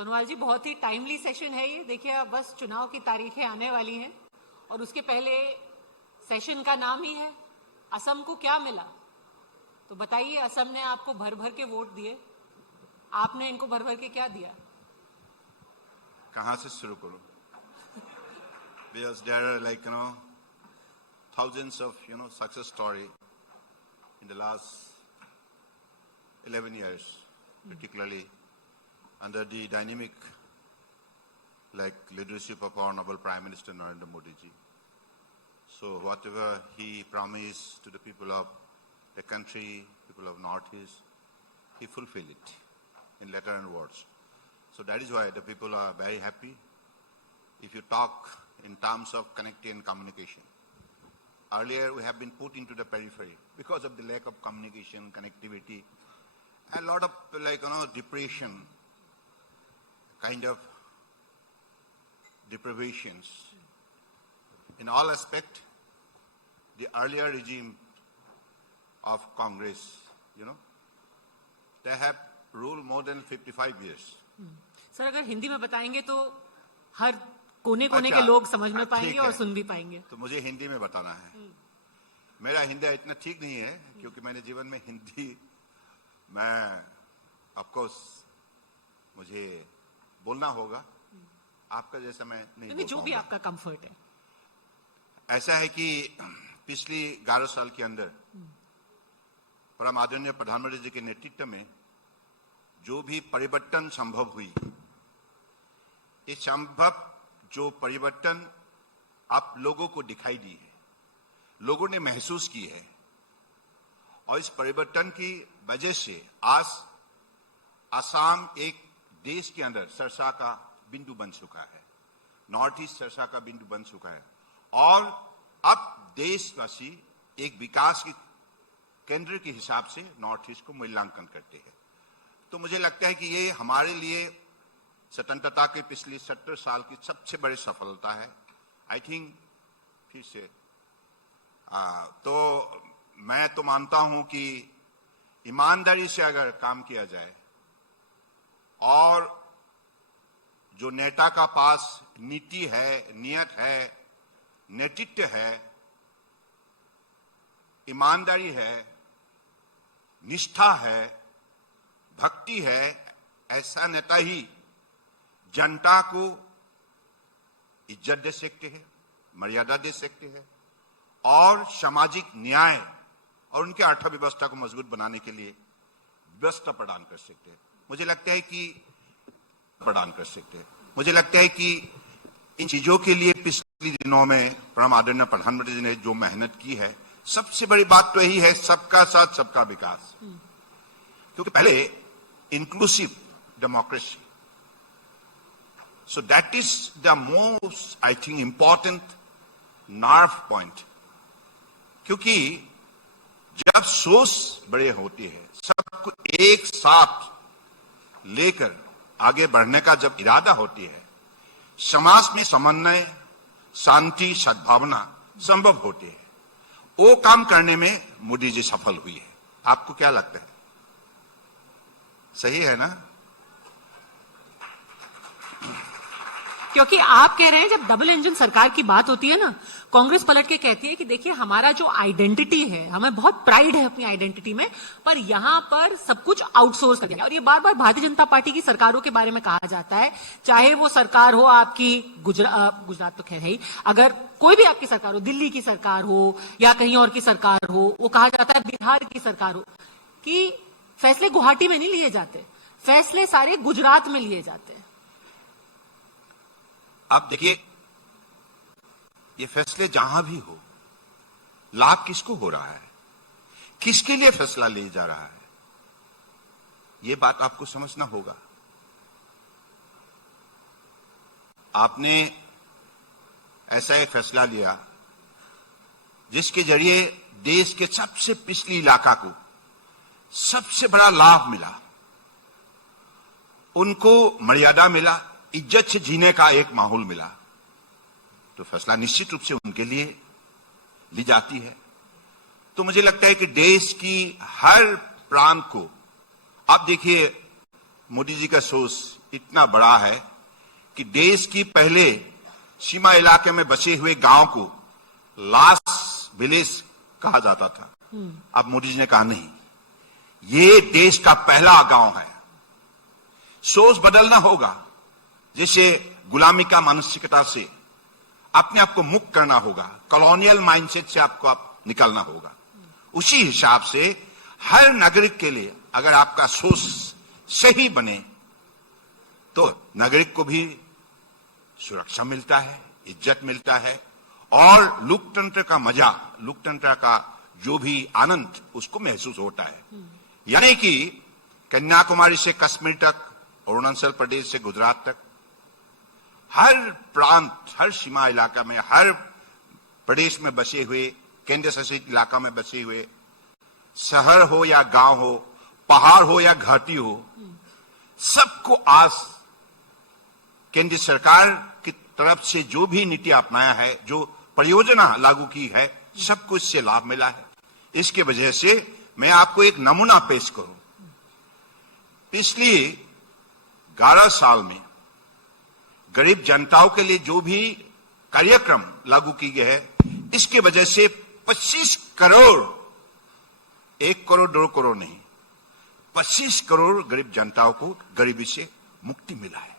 सोनोवाल जी, बहुत ही timely session है ये। देखिए, अब बस चुनाव की तारीखें आने वाली हैं और उसके पहले सेशन का नाम ही है असम को क्या मिला। तो बताइए, असम ने आपको भर भर के वोट दिए, आपने इनको भर भर के क्या दिया? कहां से शुरू करूं? Because there are thousands of success story in the last 11 years, particularly under the dynamic leadership of our noble Prime Minister Narendra Modi ji. So whatever he promised to the people of the country, people of Northeast, he fulfilled it in letter and words. So that is why the people are very happy. If you talk in terms of connectivity and communication, earlier we have been put into the periphery because of the lack of communication, connectivity, a lot of depression, kind of deprivations. In all aspect, the earlier regime of Congress, they have ruled more than 55 years. Sir, अगर हिंदी में बताएंगे तो हर कोने कोने के लोग समझ में पाएंगे और सुन भी पाएंगे। तो मुझे हिंदी में बताना है। मेरा हिंदी इतना ठीक नहीं है क्योंकि मैंने जीवन में हिंदी, मैं ऑफकोर्स मुझे बोलना होगा, आपका जैसा मैं नहीं जो भी आपका कंफर्ट है। ऐसा है कि पिछली 11 साल के अंदर परम आदरणीय प्रधानमंत्री जी के नेतृत्व में जो भी परिवर्तन संभव हुई, ये संभव जो परिवर्तन आप लोगों को दिखाई दी है, लोगों ने महसूस की है, और इस परिवर्तन की वजह से आज असम एक देश के अंदर चर्चा का बिंदु बन चुका है, नॉर्थ ईस्ट चर्चा का बिंदु बन चुका है, और अब देशवासी एक विकास के केंद्र के हिसाब से नॉर्थ ईस्ट को मूल्यांकन करते हैं। तो मुझे लगता है कि ये हमारे लिए स्वतंत्रता के पिछले 70 साल की सबसे बड़ी सफलता है। आई थिंक फिर से तो मैं तो मानता हूं कि ईमानदारी से अगर काम किया जाए और जो नेता का पास नीति है, नियत है, नेतृत्व है, ईमानदारी है, निष्ठा है, भक्ति है, ऐसा नेता ही जनता को इज्जत दे सकते हैं, मर्यादा दे सकते हैं और सामाजिक न्याय और उनके अर्थव्यवस्था को मजबूत बनाने के लिए व्यवस्था प्रदान कर सकते हैं। मुझे लगता है कि इन चीजों के लिए पिछले दिनों में परम आदरणीय प्रधानमंत्री जी ने जो मेहनत की है, सबसे बड़ी बात तो यही है, सबका साथ सबका विकास। क्योंकि पहले inclusive democracy, so that is the most I think important nerve point, क्योंकि जब सोच बड़े होती है, सबको एक साथ लेकर आगे बढ़ने का जब इरादा होती है, समाज में समन्वय, शांति, सद्भावना संभव होती है। वो काम करने में मोदी जी सफल हुई है। आपको क्या लगता है? सही है ना? क्योंकि आप कह रहे हैं, जब डबल इंजन सरकार की बात होती है ना, कांग्रेस पलट के कहती है कि देखिए, हमारा जो आइडेंटिटी है, हमें बहुत प्राइड है अपनी आइडेंटिटी में, पर यहां पर सब कुछ आउटसोर्स कर दिया। और ये बार बार भारतीय जनता पार्टी की सरकारों के बारे में कहा जाता है, चाहे वो सरकार हो आपकी गुजरात तो खैर है ही, अगर कोई भी आपकी सरकार हो, दिल्ली की सरकार हो या कहीं और की सरकार हो, वो कहा जाता है बिहार की सरकार हो, कि फैसले गुवाहाटी में नहीं लिए जाते, फैसले सारे गुजरात में लिए जाते हैं। आप देखिए, ये फैसले जहां भी हो, लाभ किसको हो रहा है, किसके लिए फैसला लिया जा रहा है, ये बात आपको समझना होगा। आपने ऐसा एक फैसला लिया जिसके जरिए देश के सबसे पिछले इलाका को सबसे बड़ा लाभ मिला, उनको मर्यादा मिला, इज्जत से जीने का एक माहौल मिला। तो फैसला निश्चित रूप से उनके लिए ली जाती है। तो मुझे लगता है कि देश की हर प्रांत को, आप देखिए मोदी जी का सोच इतना बड़ा है कि देश की पहले सीमा इलाके में बसे हुए गांव को लास्ट विलेज कहा जाता था। अब मोदी जी ने कहा नहीं, ये देश का पहला गांव है। सोच बदलना होगा, जैसे गुलामी का मानसिकता से अपने आप को मुक्त करना होगा, कॉलोनियल माइंडसेट से आपको निकलना होगा। उसी हिसाब से हर नागरिक के लिए अगर आपका सोच सही बने तो नागरिक को भी सुरक्षा मिलता है, इज्जत मिलता है और लोकतंत्र का मजा, लोकतंत्र का जो भी आनंद उसको महसूस होता है। यानी कि कन्याकुमारी से कश्मीर तक, अरुणाचल प्रदेश से गुजरात तक, हर प्रांत, हर सीमा इलाका में, हर प्रदेश में बसे हुए, केंद्र शासित इलाका में बसे हुए, शहर हो या गांव हो, पहाड़ हो या घाटी हो, सबको आज केंद्र सरकार की तरफ से जो भी नीति अपनाया है, जो परियोजना लागू की है, सबको इससे लाभ मिला है। इसके वजह से मैं आपको एक नमूना पेश करूं। पिछली 11 साल में गरीब जनताओं के लिए जो भी कार्यक्रम लागू की गए है, इसके वजह से 25 करोड़, 1 करोड़ 2 करोड़ नहीं, 25 करोड़ गरीब जनताओं को गरीबी से मुक्ति मिला है।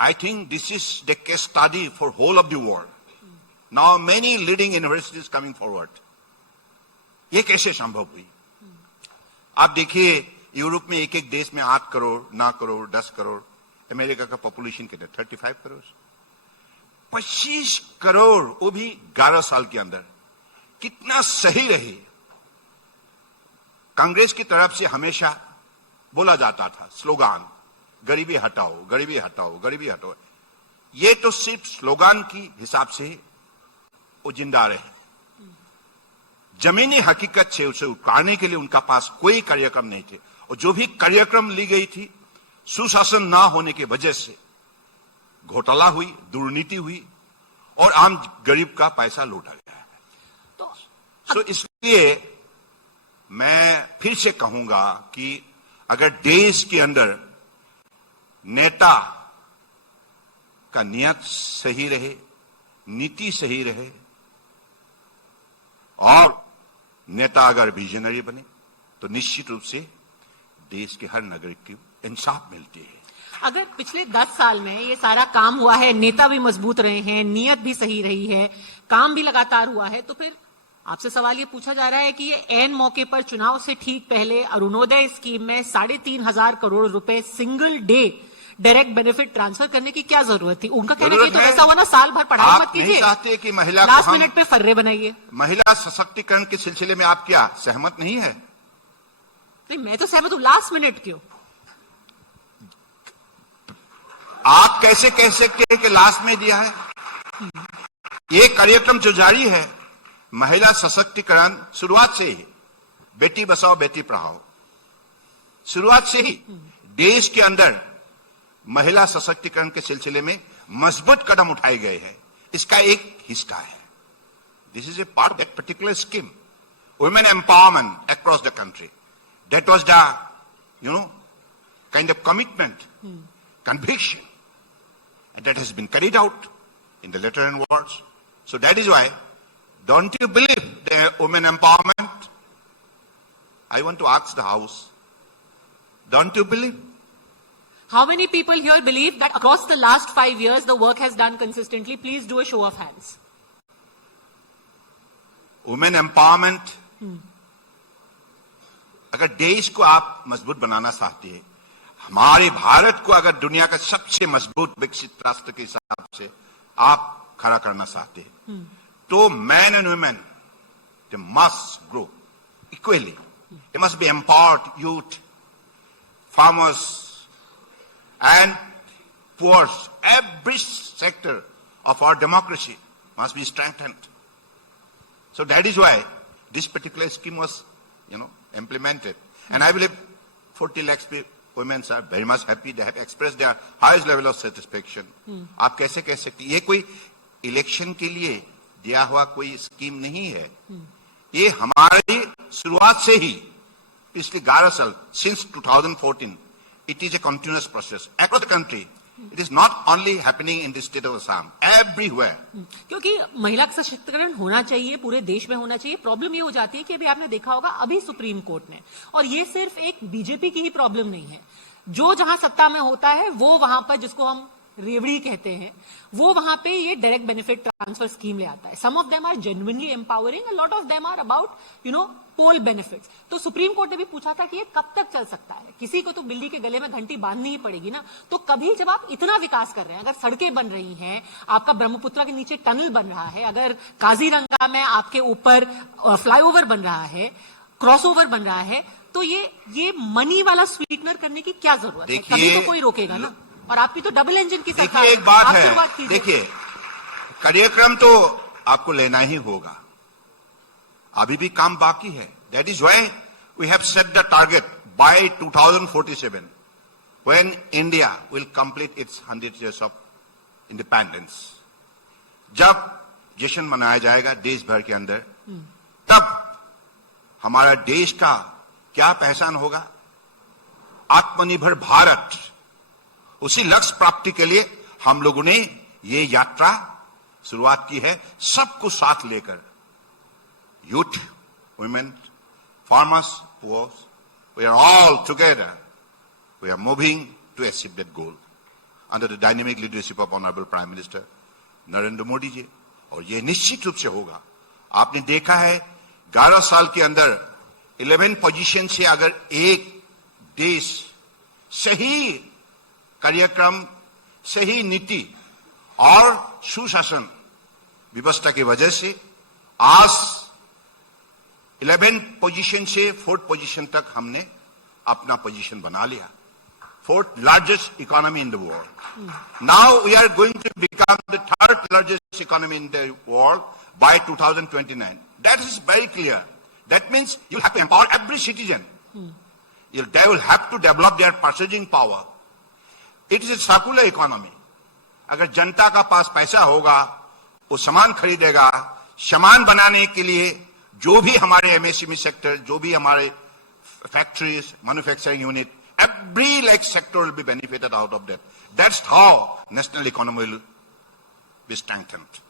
I think this is the case study for whole of the world. Now many leading universities coming forward. ये कैसे संभव हुई? आप देखिए, यूरोप में एक एक देश में 8 करोड़, 9 करोड़, 10 करोड़, अमेरिका का पॉपुलेशन कितना, 35 करोड़, 25 करोड़, वो भी 11 साल के अंदर। कितना सही रही। कांग्रेस की तरफ से हमेशा बोला जाता था स्लोगान, गरीबी हटाओ, गरीबी हटाओ, गरीबी हटाओ। ये तो सिर्फ स्लोगान की हिसाब से वो जिंदा रहे। जमीनी हकीकत से उसे उतारने के लिए उनका पास कोई कार्यक्रम नहीं थे, और जो भी कार्यक्रम ली गई थी, सुशासन ना होने की वजह से घोटाला हुई, दुर्नीति हुई और आम गरीब का पैसा लूटा गया। तो इसलिए मैं फिर से कहूंगा कि अगर देश के अंदर नेता का नियत सही रहे, नीति सही रहे और नेता अगर विजनरी बने, तो निश्चित रूप से देश के हर नागरिक की इंसाफ मिलती है। अगर पिछले 10 साल में ये सारा काम हुआ है, नेता भी मजबूत रहे हैं, नियत भी सही रही है, काम भी लगातार हुआ है, तो फिर आपसे सवाल ये पूछा जा रहा है कि ये ऐन मौके पर चुनाव से ठीक पहले अरुणोदय स्कीम में 3,500 करोड़ रुपए single day direct benefit transfer करने की क्या जरूरत थी? उनका कहना है कि तो ऐसा हुआ ना, साल भर पढ़ाई मत कीजिए, चाहते कि महिला लास्ट मिनट पे फर्रे बनाइए। महिला सशक्तिकरण के सिलसिले में आप क्या सहमत नहीं है? नहीं, मैं तो सहमत हूं, लास्ट मिनट क्यों? आप कैसे कह सकते हैं कि लास्ट में दिया है? ये कार्यक्रम जो जारी है, महिला सशक्तिकरण शुरुआत से ही, बेटी बचाओ बेटी पढ़ाओ, शुरुआत से ही देश के अंदर महिला सशक्तिकरण के सिलसिले में मजबूत कदम उठाए गए हैं। इसका एक हिस्सा है, this is a part of that particular scheme, women empowerment across the country. That was the kind of commitment, conviction, and that has been carried out in the letter and words. So that is why, don't you believe the women empowerment? I want to ask the House, don't you believe? How many people here believe that across the last 5 years the work has done consistently? Please do a show of hands. Women empowerment, अगर देश को आप मजबूत बनाना चाहते हैं, हमारे भारत को अगर दुनिया का सबसे मजबूत विकसित राष्ट्र के हिसाब से आप खड़ा करना चाहते हैं, तो man and women they must grow equally, they must be empowered, youth, farmers and poors, every sector of our democracy must be strengthened. So that is why this particular scheme was, implemented. And I believe 40 lakhs women are very much happy. They have expressed their highest level of satisfaction. आप कैसे कह सकते? ये कोई election के लिए दिया हुआ कोई स्कीम नहीं है. ये हमारी शुरुआत से ही पिछले 11 साल, since 2014, it is a continuous process across the country. It is not only happening in the state of Assam, everywhere. क्योंकि महिला का सशक्तिकरण होना चाहिए, पूरे देश में होना चाहिए. प्रॉब्लम ये हो जाती है कि अभी आपने देखा होगा, अभी सुप्रीम कोर्ट ने, और ये सिर्फ एक बीजेपी की ही प्रॉब्लम नहीं है, जो जहां सत्ता में होता है वो वहां पर, जिसको हम रेवड़ी कहते हैं, वो वहां पे ये डायरेक्ट बेनिफिट ट्रांसफर स्कीम ले आता है. Some of them are genuinely empowering, a lot of them are about poll benefits. तो सुप्रीम कोर्ट ने भी पूछा था कि ये कब तक चल सकता है, किसी को तो बिल्ली के गले में घंटी बांधनी ही पड़ेगी ना. तो कभी जब आप इतना विकास कर रहे हैं, अगर सड़कें बन रही हैं, आपका ब्रह्मपुत्र के नीचे टनल बन रहा है, अगर काजीरंगा में आपके ऊपर फ्लाईओवर बन रहा है, क्रॉसओवर बन रहा है, तो ये मनी वाला स्वीटनर करने की क्या जरूरत है? कभी तो कोई रोकेगा ना. और आपकी तो डबल इंजन की सरकार. देखिए, एक बात है, देखिए, कार्यक्रम तो आपको लेना ही होगा, अभी भी काम बाकी है. That is why we have set the target by 2047 when India will complete its 100 years of independence. जब जश्न मनाया जाएगा देश भर के अंदर, तब हमारा देश का क्या पहचान होगा? आत्मनिर्भर भारत. उसी लक्ष्य प्राप्ति के लिए हम लोगों ने ये यात्रा शुरुआत की है, सबको साथ लेकर. Youth, women, farmers, poor, we are all together. We are moving to achieve that goal under the dynamic leadership of Honorable Prime Minister Narendra Modi ji. और ये निश्चित रूप से होगा. आपने देखा है 11 साल के अंदर 11 पोजीशन से अगर एक देश सही कार्यक्रम, सही नीति और सुशासन व्यवस्था की वजह से आज 11 पोजीशन से 4th पोजीशन तक हमने अपना पोजीशन बना लिया. 4th largest economy in the world. Now we are going to become the 3rd largest economy in the world by 2029. That is very clear. That means you have to empower every citizen. They will have to develop their purchasing power. It is a circular economy. अगर जनता का पास पैसा होगा, वो सामान खरीदेगा. सामान बनाने के लिए जो भी हमारे एमएसएमई सेक्टर, जो भी हमारे factories, manufacturing unit, every sector will be benefited out of that. That's how national economy will be strengthened.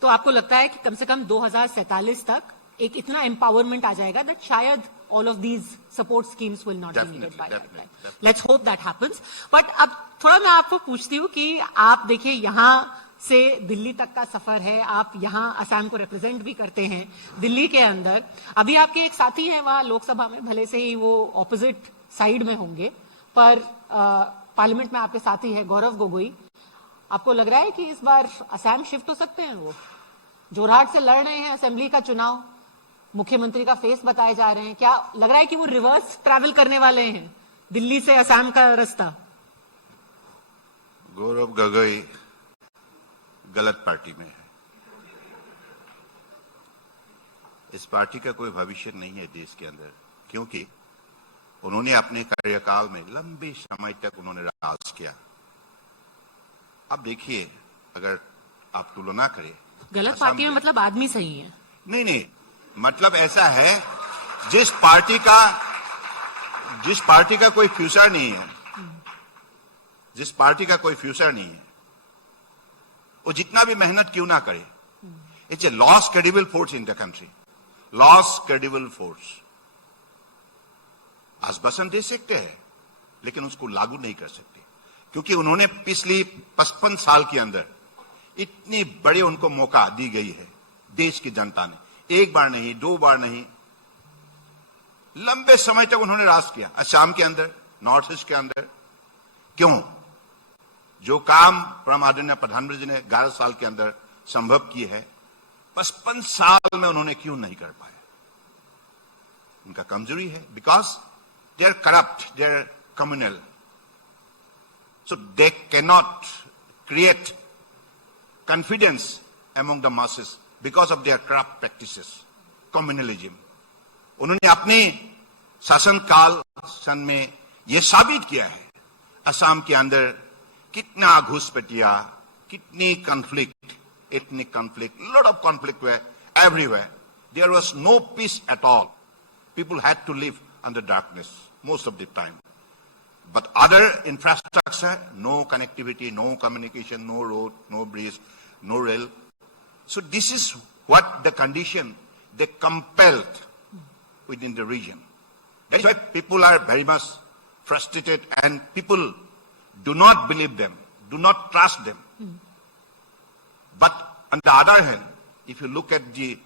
तो आपको लगता है कि कम से कम 2047 तक एक इतना एम्पावरमेंट आ जाएगा that शायद all of these support schemes will not be needed by that time. Let's hope that happens. But अब थोड़ा मैं आपको पूछती हूँ कि आप देखिए, यहाँ से दिल्ली तक का सफर है, आप यहाँ असम को रिप्रेजेंट भी करते हैं दिल्ली के अंदर. अभी आपके एक साथी हैं वहाँ लोकसभा में, भले से ही वो ऑपोजिट साइड में होंगे, पर पार्लियामेंट में आपके साथी हैं गौरव गोगोई. आपको लग रहा है कि इस बार असम शिफ्ट हो सकते हैं? वो जोरहाट से लड़ रहे हैं असेंबली का चुनाव, मुख्यमंत्री का फेस बताए जा रहे हैं. क्या लग रहा है कि वो रिवर्स ट्रैवल करने वाले हैं दिल्ली से असम का रास्ता? गौरव गोगोई गलत पार्टी में है. इस पार्टी का कोई भविष्य नहीं है देश के अंदर, क्योंकि उन्होंने अपने कार्यकाल में लंबे समय तक उन्होंने राज किया. अब देखिए, अगर आप तुलना करें, गलत पार्टी में मतलब आदमी सही है? नहीं, मतलब ऐसा है, जिस पार्टी का कोई फ्यूचर नहीं है, जिस पार्टी का कोई फ्यूचर नहीं है, वो जितना भी मेहनत क्यों ना करे, it's a lost credible force in the country. Lost credible force. आश्वासन दे सकते हैं, लेकिन उसको लागू नहीं कर सकते, क्योंकि उन्होंने पिछली 55 साल के अंदर इतनी बड़े उनको मौका दी गई है देश की जनता ने. एक बार नहीं, 2 बार नहीं, लंबे समय तक उन्होंने राज किया असम के अंदर, नॉर्थ ईस्ट के अंदर. क्यों? जो काम परम आदरणीय प्रधानमंत्री जी ने 11 साल के अंदर संभव किए है, 55 साल में उन्होंने क्यों नहीं कर पाए? उनका कमजोरी है. Because they are corrupt, they are communal. So they cannot create confidence among the masses because of their corrupt practices, communalism. उन्होंने अपने शासनकाल में यह साबित किया है असम के अंदर कितना घुसपैठिया, कितनी conflict, ethnic conflict, lot of conflict were everywhere. There was no peace at all. People had to live under darkness most of the time. but other infrastructure, no connectivity, no communication, no road, no bridge, no rail. So this is what the condition they compelled within the region. That's why people are very much frustrated and people do not believe them, do not trust them. But on the other hand, if you look at the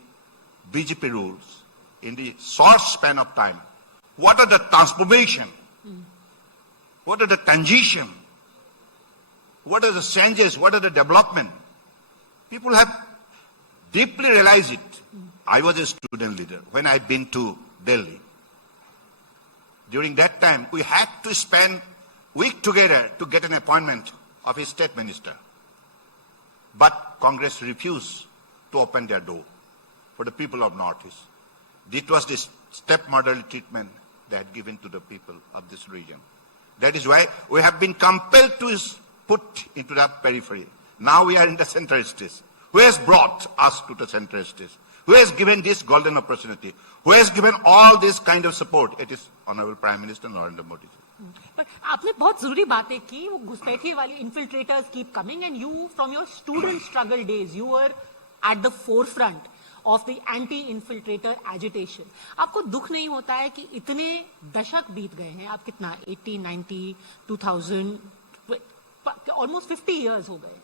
BJP rules, in the short span of time, what are the transformation? What are the transition? What are the changes? What are the development? People have deeply realized it. I was a student leader when I've been to Delhi. During that time, we had to spend week together to get an appointment of a state minister. But Congress refused to open their door for the people of Northeast. This was the stepmotherly treatment they had given to the people of this region. That is why we have been compelled to put into the periphery. Now we are in the central stage. Who has brought us to the central stage? Who has given this golden opportunity? Who has given all this kind of support? It is Honorable Prime Minister Narendra Modi. पर आपने बहुत जरूरी बातें की, वो घुसपैठिए वाले infiltrators keep coming and you from your student struggle days you were at the forefront of the anti-infiltrator agitation. आपको दुख नहीं होता है कि इतने दशक बीत गए हैं, आप कितना 80, 90, 2000, almost 50 years हो गए,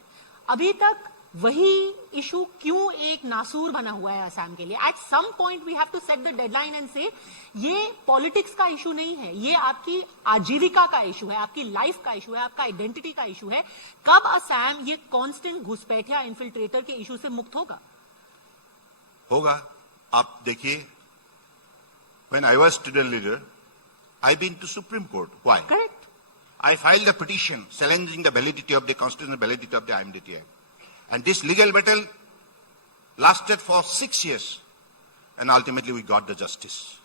अभी तक वही इशू क्यों एक नासूर बना हुआ है असम के लिए? At some point we have to set the deadline and से ये पॉलिटिक्स का इशू नहीं है, ये आपकी आजीविका का इशू है, आपकी लाइफ का इशू है, आपका आइडेंटिटी का इशू है. कब असम ये कांस्टेंट घुसपैठिया इन्फिल्ट्रेटर के इशू से मुक्त होगा? आप देखिए, when I was student leader, I've been to Supreme Court. Why? Correct. I filed a petition challenging the validity of the constitutional validity of the IMDT Act. And this legal battle lasted for 6 years. And ultimately we got the justice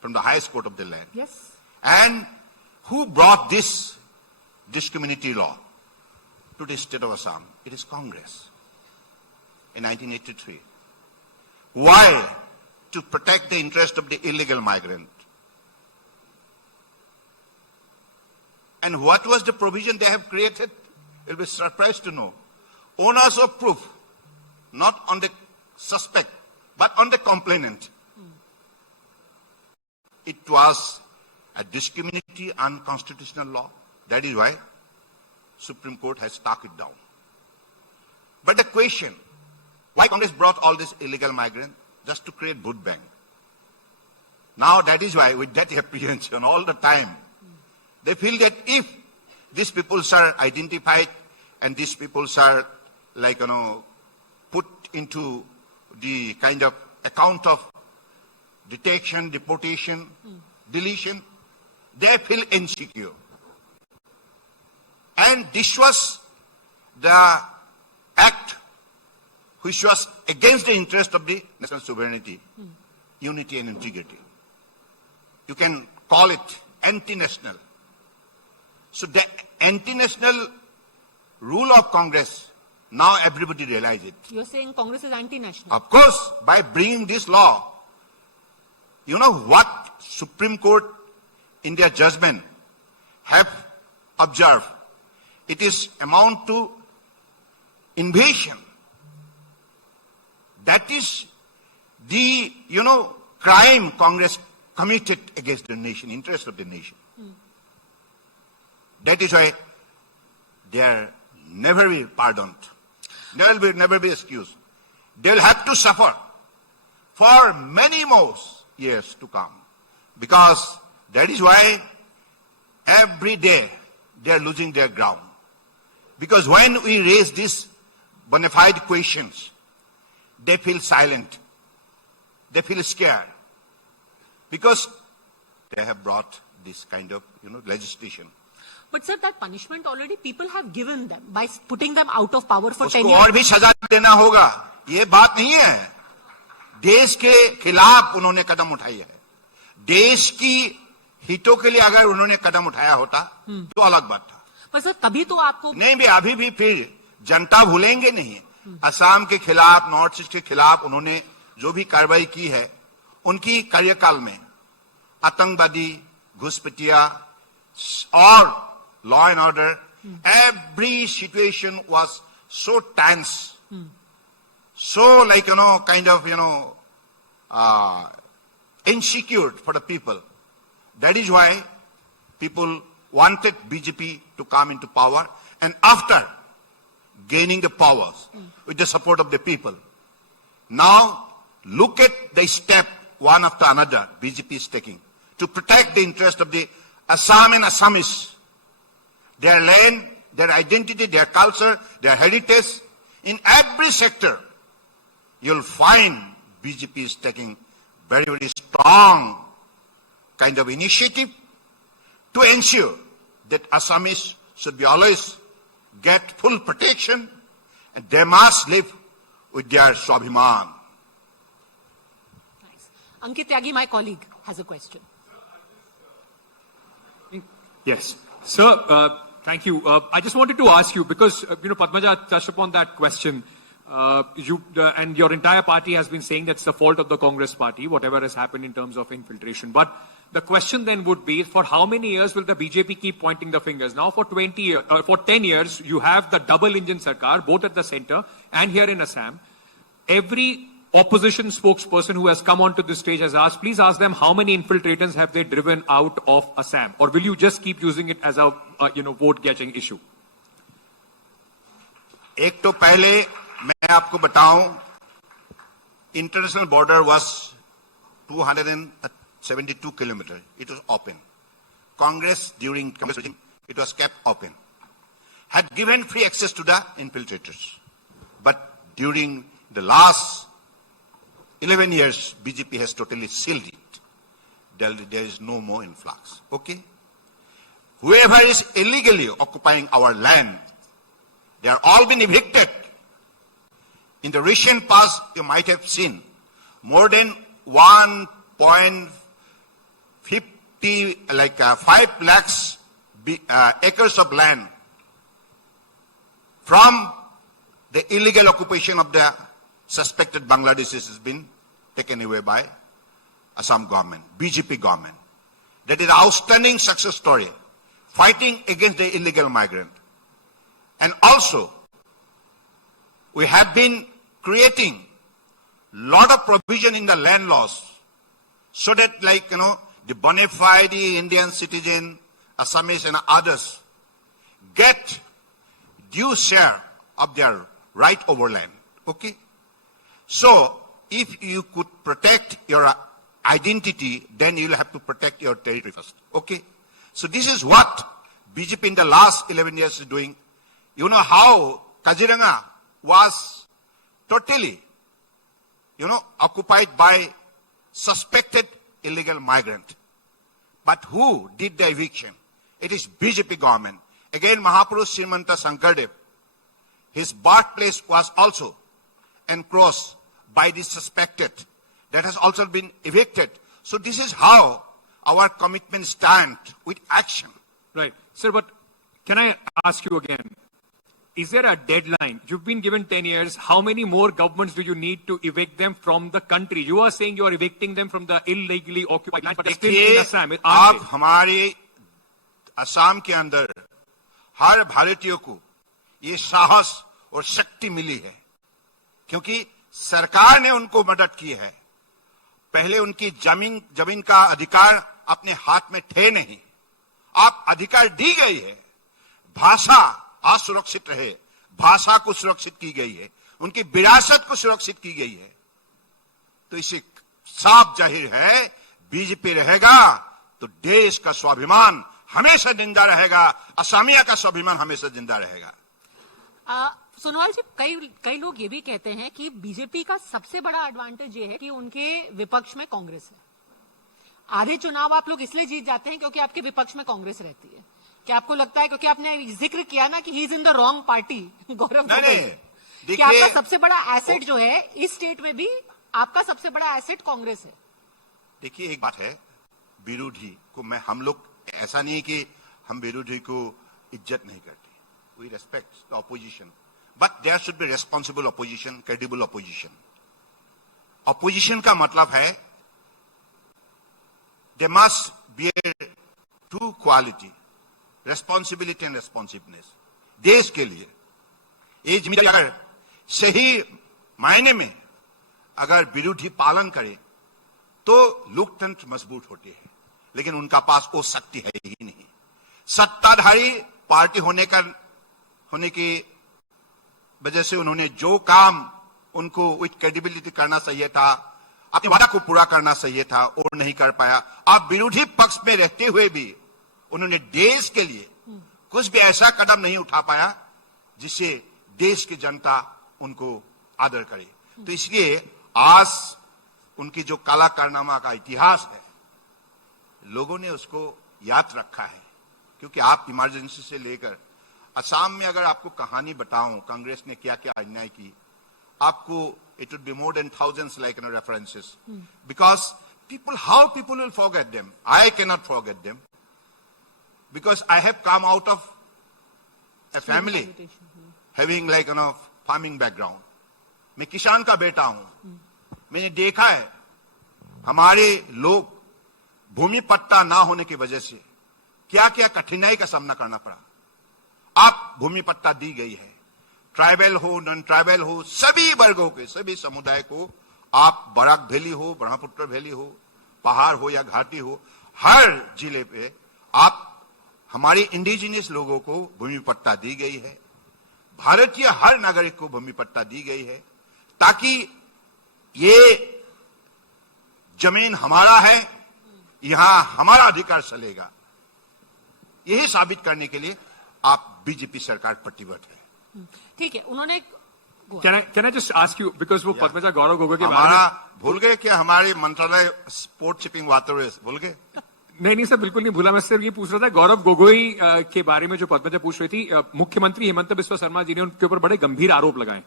from the highest court of the land. Yes. And who brought this discriminatory law to the state of Assam? It is Congress in 1983. Why? To protect the interest of the illegal migrant. And what was the provision they have created? You'll be surprised to know. Onus of proof, not on the suspect, but on the complainant. It was a discriminatory, unconstitutional law. That is why Supreme Court has struck it down. But the question, why Congress brought all this illegal migrant? Just to create vote bank. Now that is why with that apprehension all the time, they feel that if these people are identified and these people are put into the kind of account of detection, deportation, deletion, they feel insecure. And this was the act which was against the interest of the national sovereignty, unity and integrity. You can call it anti-national. So the anti-national rule of Congress, now everybody realizes it. You're saying Congress is anti-national? Of course, by bringing this law, you know what Supreme Court in their judgment have observed? It is amount to invasion. That is the, crime Congress committed against the nation, interest of the nation. That is why they are never be pardoned, never be excused. They will have to suffer for many more years to come. Because that is why every day they are losing their ground. Because when we raise these bona fide questions, they feel silent. They feel scared. Because they have brought this kind of, legislation. But sir, that punishment already people have given them by putting them out of power for 10 उसको years. और भी सजा देना होगा. ये बात नहीं है. देश के खिलाफ उन्होंने कदम उठाई है. देश की हितों के लिए अगर उन्होंने कदम उठाया होता तो अलग बात था. पर सर तभी तो आपको नहीं भी अभी भी फिर जनता भूलेंगे नहीं. असम के खिलाफ, नॉर्थ ईस्ट के खिलाफ उन्होंने जो भी कार्रवाई की है, उनकी कार्यकाल में आतंकवादी, घुसपैठिया, or law and order, every situation was so tense, so like, kind of, insecure for the people. That is why people wanted BJP to come into power, and after gaining the powers with the support of the people, now look at the step one after another BJP is taking to protect the interest of the Assam and Assamese, their land, their identity, their culture, their heritage. In every sector, you'll find BJP is taking very, very strong kind of initiative to ensure that Assamese should be always get full protection, and they must live with their Swabhiman. Nice. Ankit Tyagi, my colleague, has a question. Yes. Sir, thank you. I just wanted to ask you, because, Padmaja touched upon that question. And your entire party has been saying that's the fault of the Congress party, whatever has happened in terms of infiltration. But the question then would be, for how many years will the BJP keep pointing the fingers? Now for 10 years, you have the double engine Sarkar, both at the center and here in Assam. Every opposition spokesperson who has come onto this stage has asked, please ask them how many infiltrators have they driven out of Assam? Or will you just keep using it as a, vote-getting issue? एक तो पहले मैं आपको बताऊं, international border was 272 kilometers. It was open. Congress, during Congress regime, it was kept open. Had given free access to the infiltrators. But during the last 11 years, BJP has totally sealed it. There is no more influx. Okay? Whoever is illegally occupying our land, they are all been evicted. In the recent past, you might have seen more than 5 lakhs acres of land from the illegal occupation of the suspected Bangladeshis has been taken away by Assam government, BJP government. That is an outstanding success story, fighting against the illegal migrant. And also, we have been creating lot of provision in the land laws so that, the bona fide Indian citizen, Assamese and others get due share of their right over land. Okay? So, if you could protect your identity, then you'll have to protect your territory first. Okay? So this is what BJP in the last 11 years is doing. You know how Kaziranga was totally, occupied by suspected illegal migrant. But who did the eviction? It is BJP government. Again, Mahapurush Srimanta Shankardev, his birthplace was also encroached by the suspected. That has also been evicted. So this is how our commitment stands with action. Right. Sir, but can I ask you again? Is there a deadline? You've been given 10 years. How many more governments do you need to evict them from the country? You are saying you are evicting them from the illegally occupied land, but they're still in Assam. आप हमारे असम के अंदर हर भारतीय को ये साहस और शक्ति मिली है, क्योंकि सरकार ने उनको मदद की है. पहले उनकी जमीन का अधिकार अपने हाथ में थे नहीं. आप अधिकार दी गई है. भाषा असुरक्षित रहे, भाषा को सुरक्षित की गई है, उनकी विरासत को सुरक्षित की गई है. तो इसे साफ जाहिर है, बीजेपी रहेगा तो देश का स्वाभिमान हमेशा जिंदा रहेगा, असमिया का स्वाभिमान हमेशा जिंदा रहेगा. सोनोवाल जी, कई लोग ये भी कहते हैं कि बीजेपी का सबसे बड़ा एडवांटेज ये है कि उनके विपक्ष में कांग्रेस है. आधे चुनाव आप लोग इसलिए जीत जाते हैं क्योंकि आपके विपक्ष में कांग्रेस रहती है. क्या आपको लगता है, क्योंकि आपने जिक्र किया ना कि he is in the wrong party, Gaurav, कि आपका सबसे बड़ा एसेट जो है इस स्टेट में भी आपका सबसे बड़ा एसेट कांग्रेस है? देखिए, एक बात है, विरोधी को हम लोग ऐसा नहीं कि हम विरोधी को इज्जत नहीं करते. We respect the opposition, but there should be responsible opposition, credible opposition. Opposition का मतलब है they must bear to quality. Responsibility and responsiveness देश के लिए। ये जिम्मेदारी अगर सही मायने में अगर विरोधी पालन करे तो लोकतंत्र मजबूत होते हैं, लेकिन उनका पास वो शक्ति है ही नहीं। सत्ताधारी पार्टी होने की वजह से उन्होंने जो काम उनको विथ क्रेडिबिलिटी करना चाहिए था, अपने वादा को पूरा करना चाहिए था, और नहीं कर पाया। आप विरोधी पक्ष में रहते हुए भी उन्होंने देश के लिए कुछ भी ऐसा कदम नहीं उठा पाया जिससे देश की जनता उनको आदर करे। तो इसलिए आज उनकी जो काला कारनामा का इतिहास है, लोगों ने उसको याद रखा है। क्योंकि आप इमरजेंसी से लेकर असम में अगर आपको कहानी बताऊं कांग्रेस ने क्या क्या अन्याय की, आपको it would be more than thousands like references. Because how people will forget them? I cannot forget them. Because I have come out of a family having farming background. मैं किसान का बेटा हूं। मैंने देखा है हमारे लोग भूमि पट्टा ना होने की वजह से क्या क्या कठिनाई का सामना करना पड़ा। आप भूमि पट्टा दी गई है, ट्राइबल हो नॉन ट्राइबल हो, सभी वर्गों के सभी समुदाय को, आप बराक वैली हो, ब्रह्मपुत्र वैली हो, पहाड़ हो या घाटी हो, हर जिले पे आप हमारे इंडिजिनियस लोगों को भूमि पट्टा दी गई है। भारतीय हर नागरिक को भूमि पट्टा दी गई है ताकि ये जमीन हमारा है, यहां हमारा अधिकार चलेगा। यही साबित करने के लिए आप बीजेपी सरकार प्रतिबद्ध है। ठीक है, उन्होंने Can I just ask you, because वो पद्मजा गौरव गोगोई के बारे हमारा में भूल गए कि हमारे मंत्रालय स्पोर्ट शिपिंग वाटरवेज भूल गए? नहीं सर, बिल्कुल नहीं भूला। मैं सिर्फ ये पूछ रहा था गौरव गोगोई के बारे में जो पद्मजा पूछ रही थी। मुख्यमंत्री हेमंत बिस्वा शर्मा जी ने उनके ऊपर बड़े गंभीर आरोप लगाए।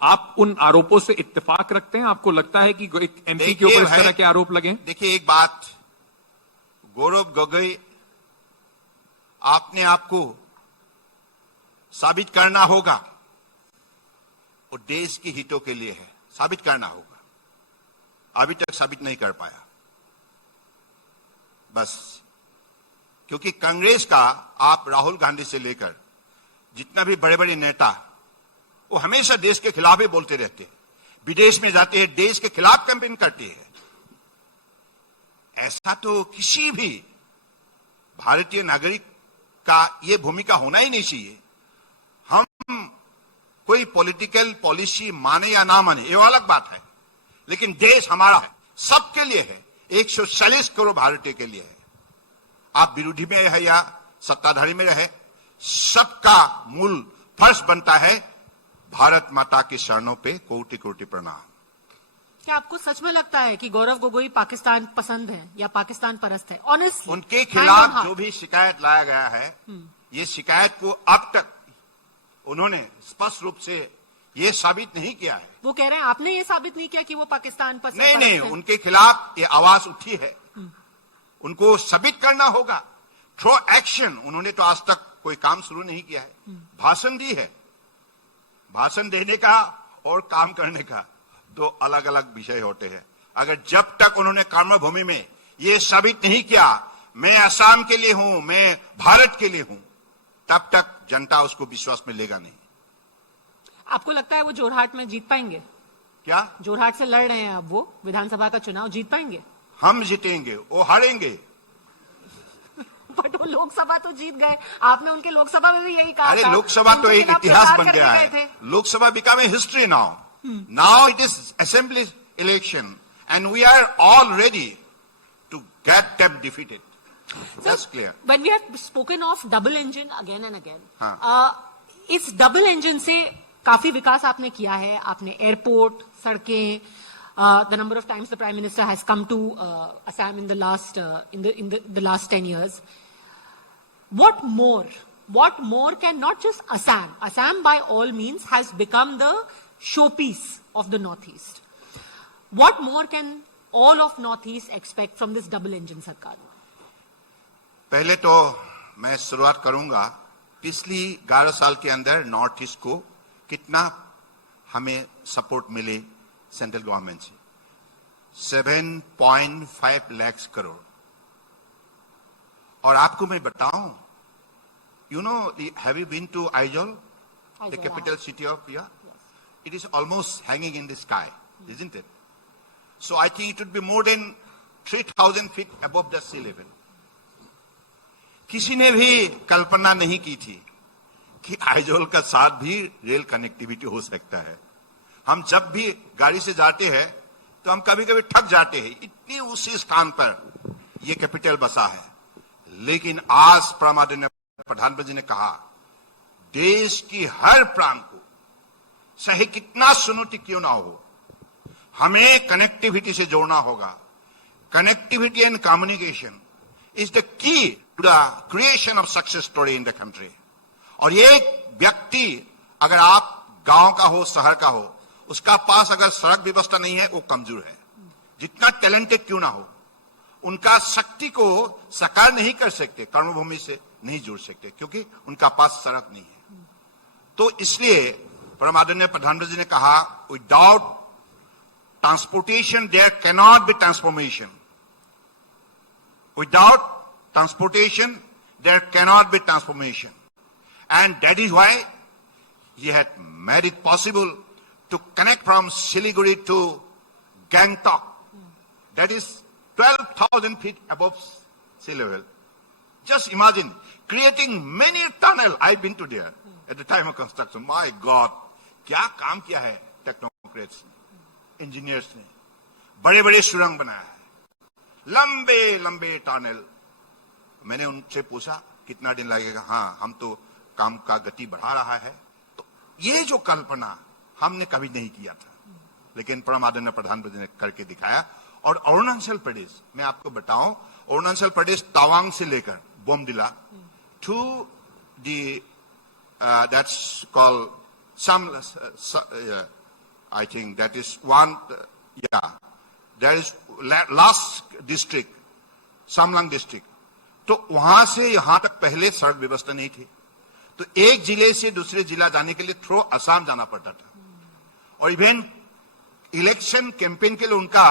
आप उन आरोपों से इत्तेफाक रखते हैं? आपको लगता है कि एक एमपी के ऊपर इस तरह के आरोप लगे? देखिए एक बात, गौरव गोगोई आपने आपको साबित करना होगा, और देश के हितों के लिए है, साबित करना होगा। अभी तक साबित नहीं कर पाया बस, क्योंकि कांग्रेस का आप राहुल गांधी से लेकर जितना भी बड़े बड़े नेता, वो हमेशा देश के खिलाफ ही बोलते रहते हैं, विदेश में जाते हैं देश के खिलाफ कैंपेन करते हैं। ऐसा तो किसी भी भारतीय नागरिक का ये भूमिका होना ही नहीं चाहिए। हम कोई पॉलिटिकल पॉलिसी माने या ना माने ये अलग बात है, लेकिन देश हमारा है, सबके लिए है, 140 करोड़ भारतीय के लिए है। आप विरोधी में रहे या सत्ताधारी में रहे, सबका मूल फर्ज बनता है भारत माता के चरणों पे कोटि कोटि प्रणाम। क्या आपको सच में लगता है कि गौरव गोगोई पाकिस्तान पसंद है या पाकिस्तान परस्त है? ऑनेस्टली उनके खिलाफ जो भी शिकायत लाया गया है, ये शिकायत को अब तक उन्होंने स्पष्ट रूप से ये साबित नहीं किया है। वो कह रहे हैं आपने ये साबित नहीं किया कि वो पाकिस्तान पसंद है। नहीं, उनके खिलाफ ये आवाज उठी है, उनको साबित करना होगा थ्रू एक्शन। उन्होंने तो आज तक कोई काम शुरू नहीं किया है, भाषण दी है। भाषण देने का और काम करने का दो अलग अलग विषय होते हैं। अगर जब तक उन्होंने कर्मभूमि में ये साबित नहीं किया मैं असम के लिए हूं, मैं भारत के लिए हूं, तब तक जनता उसको विश्वास में लेगा नहीं। आपको लगता है वो जोरहाट में जीत पाएंगे? क्या जोरहाट से लड़ रहे हैं अब, वो विधानसभा का चुनाव जीत पाएंगे? हम जीतेंगे, वो हारेंगे। बट वो लोकसभा तो जीत गए, आपने उनके लोकसभा में भी यही कहा। अरे लोकसभा तो एक इतिहास बन गया है। Lok Sabha become a history now. Now it is assembly election and we are all ready to get them defeated. That's clear. When we have spoken of double engine again and again, इस डबल इंजन से काफी विकास आपने किया है। आपने airport, सड़कें, the number of times the Prime Minister has come to Assam in the last 10 years. What more can not just Assam? Assam by all means has become the showpiece of the Northeast. What more can all of Northeast expect from this double engine सरकार? पहले तो मैं शुरुआत करूंगा पिछली 11 साल के अंदर नॉर्थ ईस्ट को कितना हमें सपोर्ट मिले सेंट्रल गवर्नमेंट से। 7.5 लाख करोड़। और आपको मैं बताऊं You know, have you been to Aizawl, the Aizawl, capital city of India? Yes. It is almost hanging in the sky, isn't it? So I think it would be more than 3,000 feet above the sea level. किसी ने भी कल्पना नहीं की थी कि आइजोल का साथ भी रेल कनेक्टिविटी हो सकता है। हम जब भी गाड़ी से जाते हैं तो हम कभी कभी थक जाते हैं, इतनी ऊंचे स्थान पर ये कैपिटल बसा है। लेकिन आज आदरणीय प्रधानमंत्री ने कहा, देश की हर प्रांत को चाहे कितना चुनौती क्यों ना हो, हमें कनेक्टिविटी से जोड़ना होगा। Connectivity and communication is the key to the creation of success story in the country. और ये व्यक्ति अगर आप गांव का हो, शहर का हो, उसका पास अगर सड़क व्यवस्था नहीं है, वो कमजोर है। जितना टैलेंटेड क्यों ना हो, उनका शक्ति को साकार नहीं कर सकते, कर्मभूमि से नहीं जुड़ सकते, क्योंकि उनका पास सड़क नहीं है। तो इसलिए परम आदरणीय प्रधानमंत्री ने कहा, without transportation there cannot be transformation. Without transportation, there cannot be transformation. And that is why he had made it possible to connect from Siliguri to Gangtok. That is 12,000 feet above sea level. Just imagine creating many tunnels. I've been to there at the time of construction. My God, क्या काम किया है technocrats ने, engineers ने, बड़े बड़े सुरंग बनाया है, लंबे लंबे टनल। मैंने उनसे पूछा कितना दिन लगेगा? हाँ, हम तो काम का गति बढ़ा रहा है। तो ये जो कल्पना हमने कभी नहीं किया था, लेकिन परम आदरणीय प्रधानमंत्री ने करके दिखाया। और अरुणाचल प्रदेश, मैं आपको बताऊं, अरुणाचल प्रदेश तवांग से लेकर Bomdila to the that's called I think that is one, There is last district, Samlang district. तो वहां से यहां तक पहले सड़क व्यवस्था नहीं थी। तो एक जिले से दूसरे जिला जाने के लिए थ्रू असम जाना पड़ता था। और इवन इलेक्शन कैंपेन के लिए उनका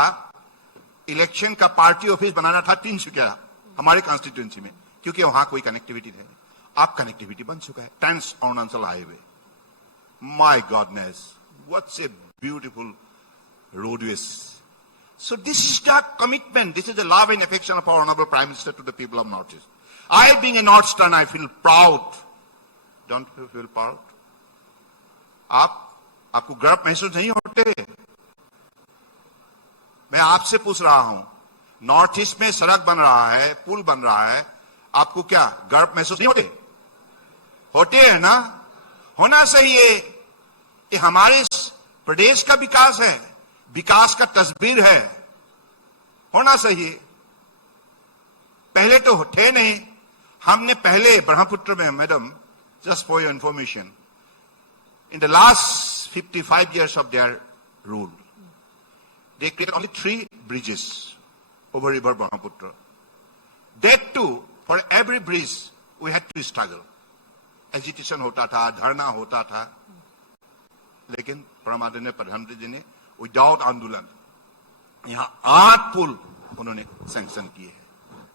इलेक्शन का पार्टी ऑफिस बनाना था तिनसुकिया, हमारे कॉन्स्टिट्यूएंसी में, क्योंकि वहां कोई कनेक्टिविटी नहीं। अब कनेक्टिविटी बन चुका है, trans Arunachal highway. My goodness, what's a beautiful roadways. So this is the commitment, this is the love and affection of our Honorable Prime Minister to the people of Northeast. I being a Northeastern, I feel proud. Don't you feel proud? आपको गर्व महसूस नहीं होते? मैं आपसे पूछ रहा हूं, नॉर्थ ईस्ट में सड़क बन रहा है, पुल बन रहा है, आपको क्या गर्व महसूस नहीं होते? होते हैं ना? होना चाहिए। ये हमारे प्रदेश का विकास है, विकास का तस्वीर है, होना चाहिए। पहले तो थे नहीं। हमने पहले ब्रह्मपुत्र में, madam, just for your information, in the last 55 years of their rule, they created only 3 bridges over river Brahmaputra. That too, for every bridge we had to struggle. Agitation होता था, धरना होता था। लेकिन परम आदरणीय प्रधानमंत्री जी ने विदाउट आंदोलन यहां 8 पुल उन्होंने सैंक्शन किए हैं।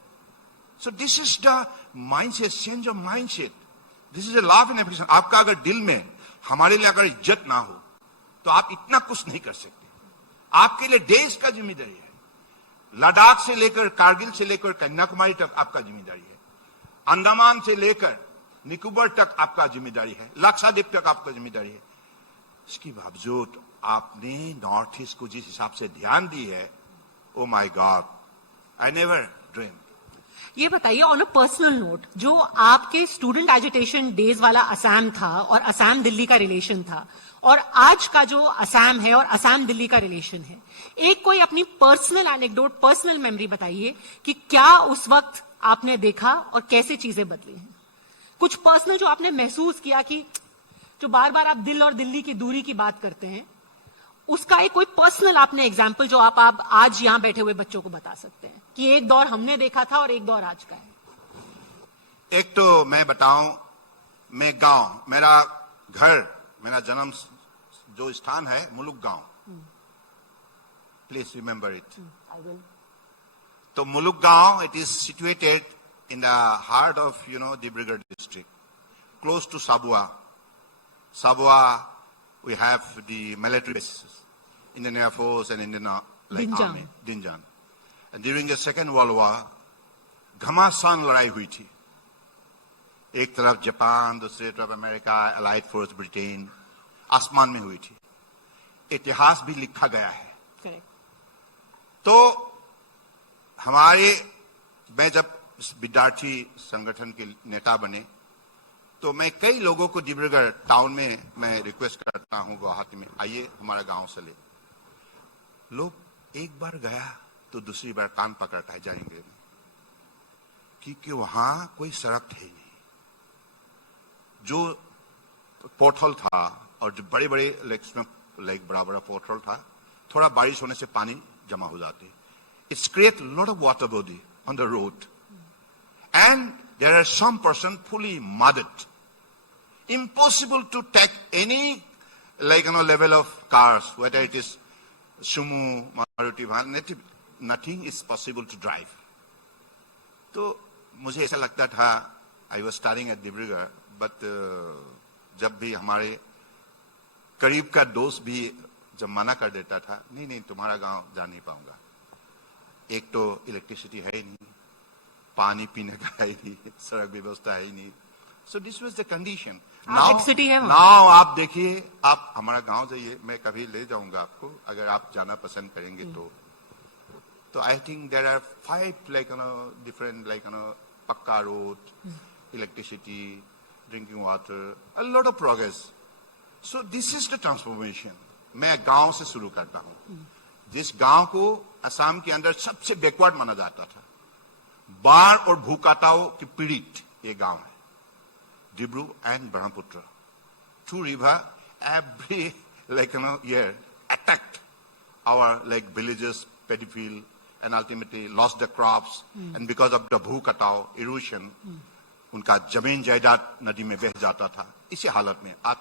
So this is the mindset, change of mindset, this is a love and affection. आपका अगर दिल में हमारे लिए अगर इज्जत ना हो तो आप इतना कुछ नहीं कर सकते। आपके लिए देश का जिम्मेदारी है। लद्दाख से लेकर कारगिल से लेकर कन्याकुमारी तक आपका जिम्मेदारी है। अंडमान से लेकर निकोबार तक आपका जिम्मेदारी है। लक्षद्वीप तक आपका जिम्मेदारी है। इसके बावजूद आपने नॉर्थ ईस्ट को जिस हिसाब से ध्यान दी है, oh my God, I never dream. ये बताइए, ऑन अ पर्सनल नोट, जो आपके स्टूडेंट एजिटेशन डेज वाला असम था और असम दिल्ली का रिलेशन था, और आज का जो असम है और असम दिल्ली का रिलेशन है, एक कोई अपनी पर्सनल एनेक्डोट, पर्सनल मेमोरी बताइए कि क्या उस वक्त आपने देखा और कैसे चीजें बदली हैं। कुछ पर्सनल जो आपने महसूस किया, कि जो बार बार आप दिल और दिल्ली की दूरी की बात करते हैं, उसका एक कोई पर्सनल आपने एग्जाम्पल जो आप आज यहां बैठे हुए बच्चों को बता सकते हैं कि एक दौर हमने देखा था और एक दौर आज का है। एक तो मैं बताऊं, मैं गांव, मेरा घर, मेरा जन्म जो स्थान है मुलुक गांव, प्लीज रिमेंबर इट। तो मुलुक गांव, it is situated in the heart of Dibrugarh district. close to Sabua. Sabua, we have the military bases, Indian Air Force and Indian Army, Dinjan. And during the Second World War, घमासान लड़ाई हुई थी. एक तरफ Japan, दूसरी तरफ America, allied force Britain, आसमान में हुई थी. इतिहास भी लिखा गया है. तो मैं जब विद्यार्थी संगठन के नेता बने, तो मैं कई लोगों को डिब्रूगढ़ टाउन में मैं रिक्वेस्ट करता हूं, गुवाहाटी में आइए हमारा गांव से ले. लोग एक बार गया तो दूसरी बार कान पकड़ता है जाएंगे, क्योंकि वहां कोई सड़क है नहीं. जो पोर्टल था और जो बड़े बड़े लेक्स में बड़ा बड़ा पोर्टल था, थोड़ा बारिश होने से पानी जमा हो जाती. It's create lot of water body on the road and there are some person fully mudded. Impossible to take any level of cars, whether it is Sumo, Maruti van, nothing is possible to drive. तो मुझे ऐसा लगता था, I was studying at Dibrugarh, but जब भी हमारे करीब का दोस्त भी जब मना कर देता था, नहीं तुम्हारा गांव जा नहीं पाऊंगा, एक तो इलेक्ट्रिसिटी है ही नहीं, पानी पीने का है ही नहीं, सड़क व्यवस्था है ही नहीं. So this was the condition. Now आप देखिए, आप हमारा गांव जाइए, मैं कभी ले जाऊंगा आपको, अगर आप जाना पसंद करेंगे तो. So I think there are 5 different pakka road, electricity, drinking water, a lot of progress. So this is the transformation. मैं गांव से शुरू करता हूं, जिस गांव को असम के अंदर सबसे बैकवर्ड माना जाता था, बाढ़ और भूकाटाओं की पीड़ित ये गांव है. Dibru and Brahmaputra, 2 rivers every year attacked our villages, paddy field, and ultimately lost the crops. And because of the bhukatao, erosion, उनका जमीन जायदाद नदी में बह जाता था. इसी हालत में आज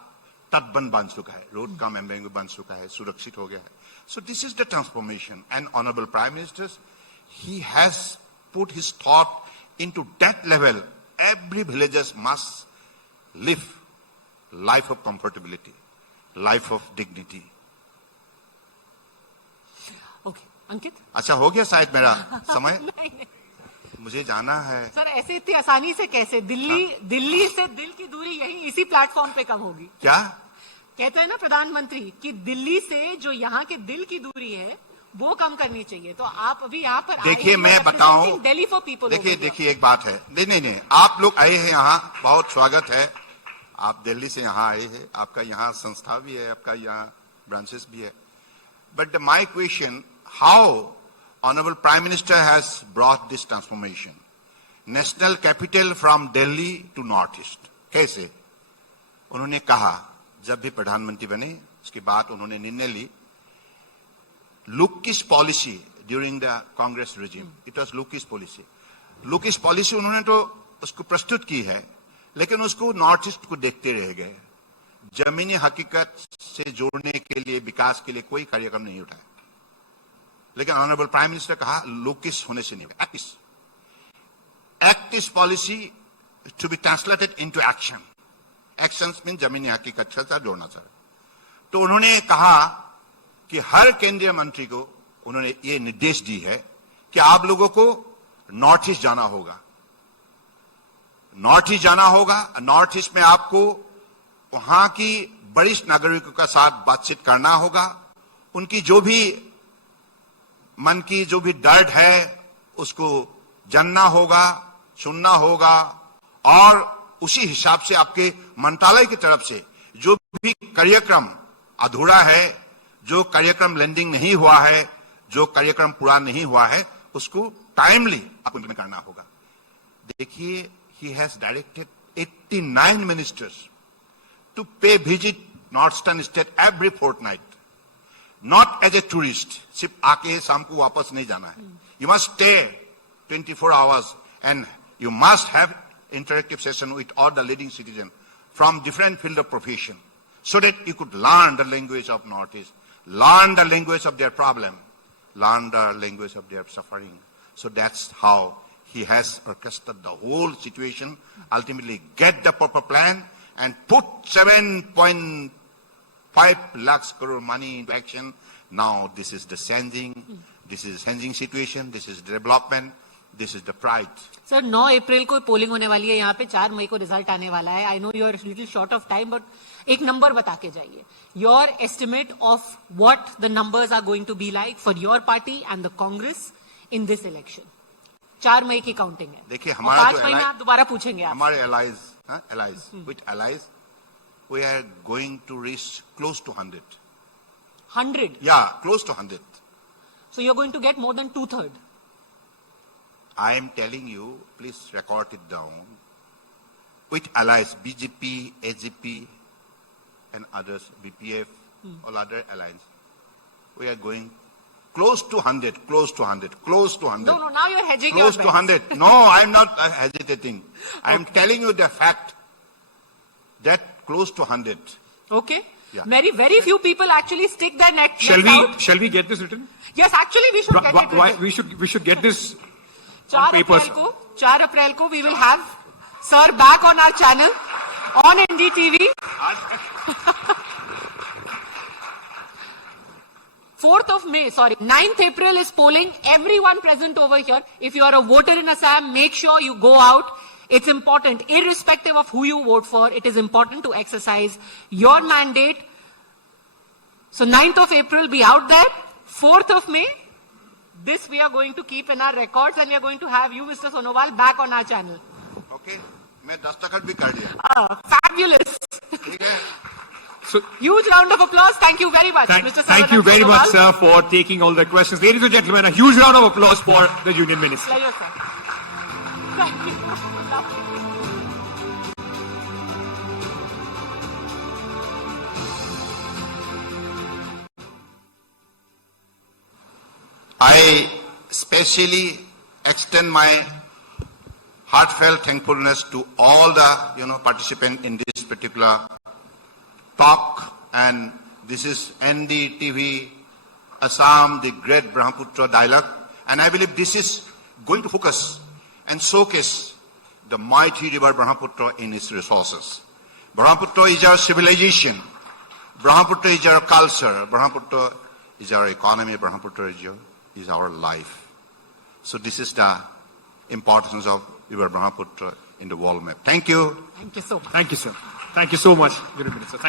तटबंध बन चुका है, रोड का एम्बैंक बन चुका है, सुरक्षित हो गया है. So this is the transformation. And Honorable Prime Minister, he has put his thought into that level. Every villager must live life of comfortability, life of dignity. Okay, अंकित. अच्छा हो गया शायद मेरा समय. मुझे जाना है. सर ऐसे इतनी आसानी से कैसे? दिल्ली से दिल की दूरी यही इसी प्लेटफॉर्म पे कम होगी क्या? कहते हैं ना प्रधानमंत्री कि दिल्ली से जो यहाँ के दिल की दूरी है वो कम करनी चाहिए. तो आप अभी यहाँ पर देखिए, मैं बताऊं, दिल्ली फॉर पीपल. देखिए एक बात है. नहीं, आप लोग आए हैं यहाँ, बहुत स्वागत है. आप दिल्ली से यहाँ आए हैं, आपका यहाँ संस्था भी है, आपका यहाँ ब्रांचेस भी है. But my question, how Honorable Prime Minister has brought this transformation? National capital from Delhi to North East. कैसे? उन्होंने कहा, जब भी प्रधानमंत्री बने उसके बाद उन्होंने निर्णय ली, look east policy during the Congress regime. It was look east policy. Look east policy उन्होंने तो उसको प्रस्तुत की है, लेकिन उसको नॉर्थ ईस्ट को देखते रह गए. जमीनी हकीकत से जोड़ने के लिए, विकास के लिए कोई कार्यक्रम नहीं उठाया. लेकिन ऑनरेबल प्राइम मिनिस्टर कहा लुकिश होने से नहीं, act east policy to be translated into action. Actions mean जमीनी हकीकत के साथ जोड़ना चाहिए. तो उन्होंने कहा कि हर केंद्रीय मंत्री को उन्होंने ये निर्देश दी है कि आप लोगों को नॉर्थ ईस्ट जाना होगा. नॉर्थ ईस्ट जाना होगा. नॉर्थ ईस्ट में आपको वहां की वरिष्ठ नागरिकों के साथ बातचीत करना होगा. उनकी जो भी मन की जो भी दर्द है उसको जानना होगा, सुनना होगा, और उसी हिसाब से आपके मंत्रालय की तरफ से जो भी कार्यक्रम अधूरा है, जो कार्यक्रम लैंडिंग नहीं हुआ है, जो कार्यक्रम पूरा नहीं हुआ है, उसको टाइमली आपको इम्प्लीमेंट करना होगा. देखिए, he has directed 89 ministers to pay visit northern state every fortnight, not as a tourist. सिर्फ आके शाम को वापस नहीं जाना है. You must stay 24 hours and you must have interactive session with all the leading citizens from different field of profession, so that you could learn the language of Northeast, learn the language of their problem, learn the language of their suffering. So that's how he has orchestrated the whole situation, ultimately get the proper plan, and put 7.5 lakhs crore money into action. Now this is the changing, situation, this is development, this is the pride. Sir 9 अप्रैल को polling होने वाली है यहाँ पे, 4 मई को result आने वाला है. I know you are little short of time, but एक नंबर बता के जाइए. Your estimate of what the numbers are going to be like for your party and the Congress in this election. 4 मई की काउंटिंग है. देखिए हमारा 5 मई में आप दोबारा पूछेंगे. हमारे allies, with allies, we are going to reach close to 100. 100. Yeah, close to 100. So you're going to get more than 2/3. I am telling you, please record it down. With allies, BJP, AGP, and others, BPF, all other allies, we are going close to 100, close to 100, close to 100. No, now you're hedging Close your to bets. 100. No, I'm not hesitating. I'm telling you the fact that close to 100. Okay. Yeah. Very few people actually stick their neck Shall out. we get this written? Yes, actually we should get it Why written. we should get this 4 on papers. अप्रैल को we will have sir back on our channel on NDTV. 9th April is polling. Everyone present over here, if you are a voter in Assam, make sure you go out. It's important, irrespective of who you vote for, it is important to exercise your mandate. So 9th of April, be out there. 4th of May, this we are going to keep in our records, and we are going to have you, Mr. Sonowal, back on our channel. Okay? मैं 10% भी कर दिया. Fabulous. ठीक है? So, Huge round of applause. Thank you very much, Mr. thank you very Sonowal. much, sir, for taking all the questions. Ladies and gentlemen, a huge round of applause for the Union Minister. Pleasure, sir. Thank you. I specially extend my heartfelt thankfulness to all the participants in this particular talk, and this is NDTV Assam, the Great Brahmaputra Dialogue, and I believe this is going to focus and showcase the mighty river Brahmaputra in its resources. Brahmaputra is our civilization. Brahmaputra is our culture. Brahmaputra is our economy. Brahmaputra is our life. So this is the importance of river Brahmaputra in the world map. Thank you. Thank you so much. Thank you, sir. Thank you so much, Union Minister.